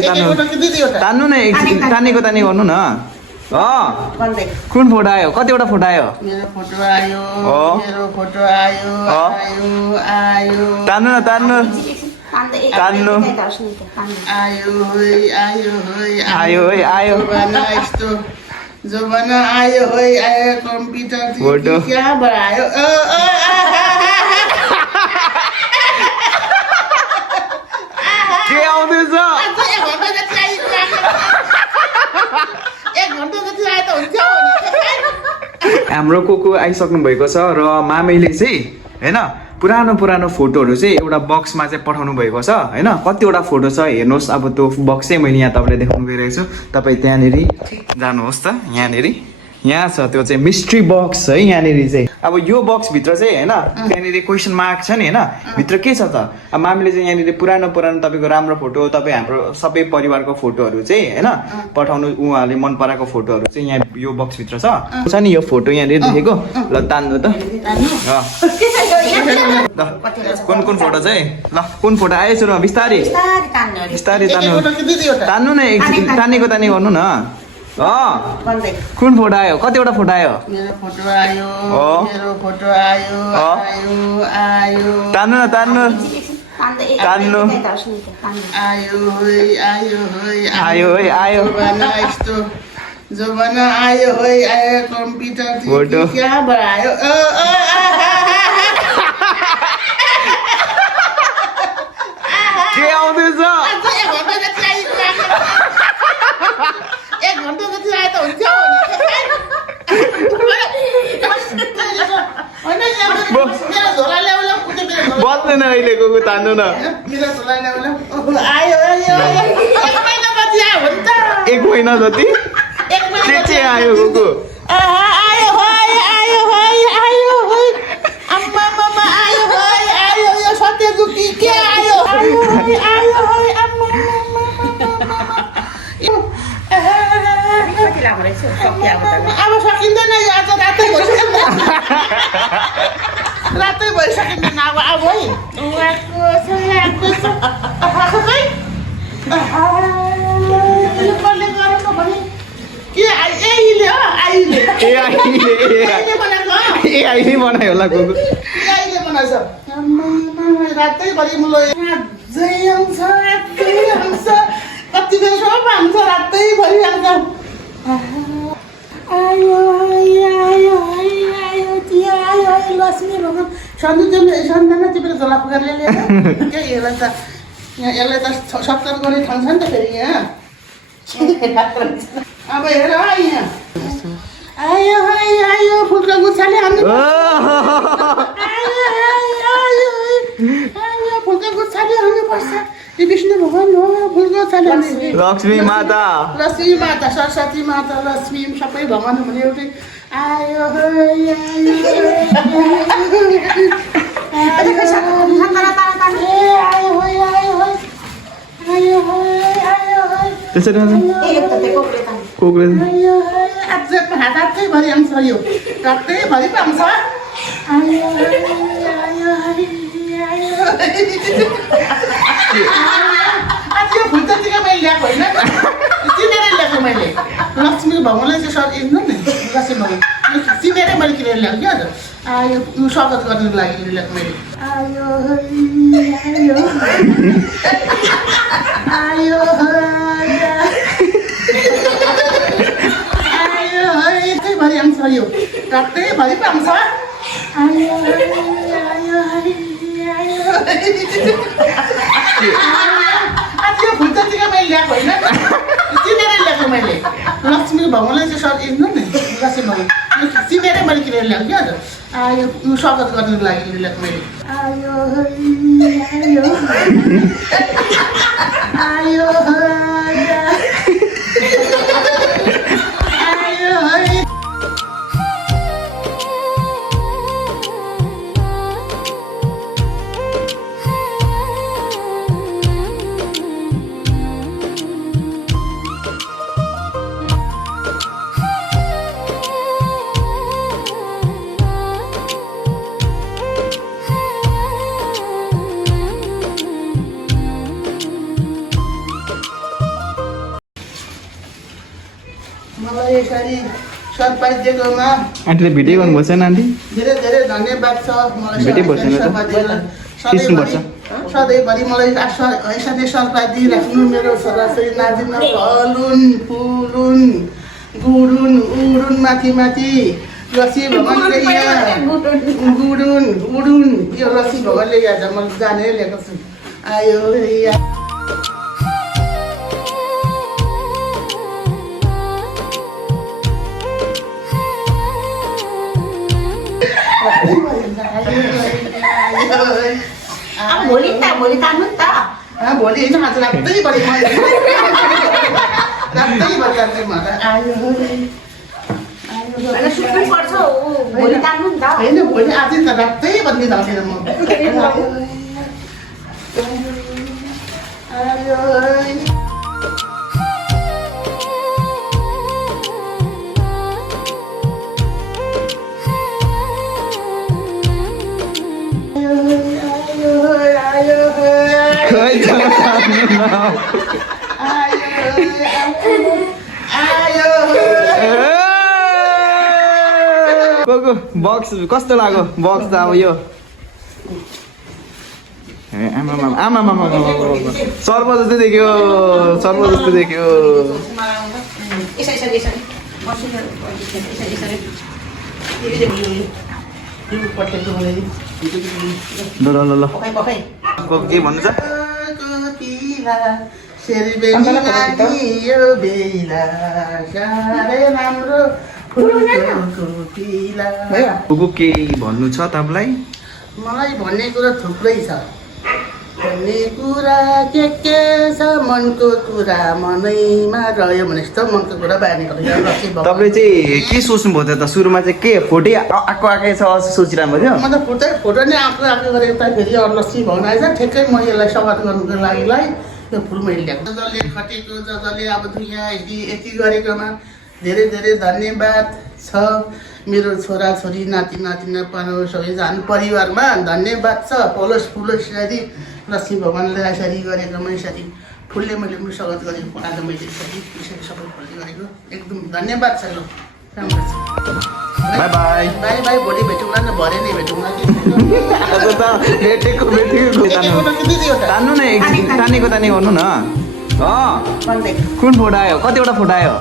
तान्नु न तानेको गर्नु न कुन फोटो आयो कतिवटा फोटो आयो मेरो फोटो आयो मेरो फोटो आयो आयो आयो तान्नु न तान्नु तान्नु आयो होय आयो होय आयो होय आयो बना यस्तो जमाना आयो होय आयो कम्प्युटर फोटो कहाँबाट आयो के आउँदैछ हाम्रो को आइसक्नु भएको छ र मामैले चाहिँ हैन पुरानो फोटोहरू चाहिँ एउटा बक्समा चाहिँ पठाउनु भएको छ हैन कतिवटा फोटो छ हेर्नुहोस् अब त्यो बक्स चाहिँ मैले यहाँ तपाईँलाई देखाउनु गइरहेको छु तपाईँ त्यहाँनेरि जानुहोस् त यहाँनेरि यहाँ छ त्यो चाहिँ मिस्ट्री बक्स है यहाँनेरि चाहिँ अब यो बक्स भित्र चाहिँ हैन त्यहाँनेरि क्वेसन मार्क छ नि हैन भित्र के छ त अब मामीले चाहिँ यहाँनेरि पुरानो तपाईको राम्रो फोटो तपाईँ हाम्रो सबै परिवारको फोटोहरू चाहिँ हैन पठाउनु उहाँले मन पराएको फोटोहरू चाहिँ यहाँ यो बक्स भित्र छ नि यो फोटो यहाँनेरि देखेको ल तान्नु त कुन फोटो चाहिँ ल कुन फोटो आएछ र बिस्तारै तान्नु न तानेको गर्नु न कुन फोटो आयो कतिवटा फोटो आयो मेरो फोटो आयो मेरो फोटो आयो आयो आयो तान्नु न तान्नु तान्नु आयो होय आयो होय आयो होय आयो बना यस्तो जमाना आयो होय आयो कम्प्युटर फोटो कहाँबाट आयो के आउँदैछ एक घन्टा जति आए त हुन्थ्यो बस्दैन अहिलेको तान्नु न एक महिना जति के आयो कुकु अब सकिँदैन आज रातै भइसकिँदैन अब अब है अहिले बनायो होला कुकु अहिले बनाउँछ रातैभरि कति बेला सब हान्छ रातैभरि हान्छ आयो लक्ष्मी भगवान सन्धु तिमीले सन्तान तिमीले झोला पुगेर ल्याएर के यसलाई त यहाँ यसलाई त सत्कार गर्ने ठाउँ छ नि त फेरि यहाँ अब हेर यहाँ आयो फुलको गुच्छाले हान्नु फुलको गुच्छाले हान्नुपर्छ विष्णु भगवान हो फुलको गुच्छाले लक्ष्मी माता सरस्वती माता लक्ष्मी सबै भगवान भने एउटै आयो त्यसरी हातैभरि आउँछ यो रातैभरि पाउँछ यो फुल त चाहिँ मैले ल्याएको होइन चिनेरै ल्याएको मैले लक्ष्मी भगवानलाई चाहिँ सर हेर्नु नि लक्ष्मी भगवान चिनेरै मैले किनेर ल्याएको क्या हजुर यो स्वागत गर्नुको लागि ल्याएको मैले आयो यतैभरि आउँछ यो रातैभरि पाउँछ यो फुल त चाहिँ मैले ल्याएको होइन चिनेरै ल्याएको मैले लक्ष्मी भगवानलाई चाहिँ सर हेर्नु नि लक्ष्मी भगवान चिनेरै मैले किनेर ल्याएको क्या हजुर यो स्वागत गर्नुको लागि ल्याएको मैले मलाई यसरी सरप्राइज दिएकोमा आन्टीले भिडियो गर्नुभएको छैन आन्टी धेरै धेरै धन्यवाद छ मलाई भेटै पर्दैन त। सरप्राइज दिएर खिच्नुपर्छ। सधैँभरि मलाई यसरी सरप्राइज दिइराख्नु मेरो छोराछोरी नातिना फलुन फुलुन गुडुन उडुन माथि माथि लसी भगवान्ले गुडुन उडुन यो लसी भगवान्ले यहाँ म जानेर ल्याएको छु आयो यहाँ अब भोलि तान्नु नि त भोलि होइन आज रातै भरि रातै भरि जान्छु म त आयो होइन सुत्नु पर्छ भोलि तान्नु नि त होइन भोलि आजै त रातै भरि जान्छु म आयो खै त तान्नु न। को बक्स कस्तो लाग्यो बक्स त अब यो आमा सर्प जस्तो देख्यो सर्प जस्तो देख्यो यसरी ल ल ल ल पकाइ के भन्नु छ यो बेला साह्रै राम्रो कुकु केही भन्नु छ तपाईँलाई मलाई भन्ने कुरा थुप्रै छ भन्ने कुरा के छ मनको कुरा मनैमा रह्यो भने जस्तो मनको कुरा बाहिर निकाल्यो तपाईँले चाहिँ के सोच्नुभयो त सुरुमा चाहिँ के फोटै आएकै छ सोचिरहनु भयो म त फोटो नै आएको गरेको त फेरि अरू लस्सी भवन आएछ ठ्याक्कै म यसलाई स्वागत गर्नुको लागिलाई यो फुल मैले ल्याएको जसले खटेको जसले अब दुनियाँ यति गरेकोमा धेरै धेरै धन्यवाद छ मेरो छोराछोरी नाति नातिना पानो सबैजना परिवारमा धन्यवाद छ पलोस फुलोस यसरी लक्ष्मी भगवान्ले यसरी गरेकोमा यसरी फुलले मैले स्वागत गरेको आज मैले यसरी सबै फुलले गरेको एकदम धन्यवाद छ ल राम्रो छ बाई बाई बाई बाई भोलि भेटौँला न भरे नै भेटौँला भेटेको तान्नु न तानेको भन्नु न कुन फोटो आयो कतिवटा फोटो आयो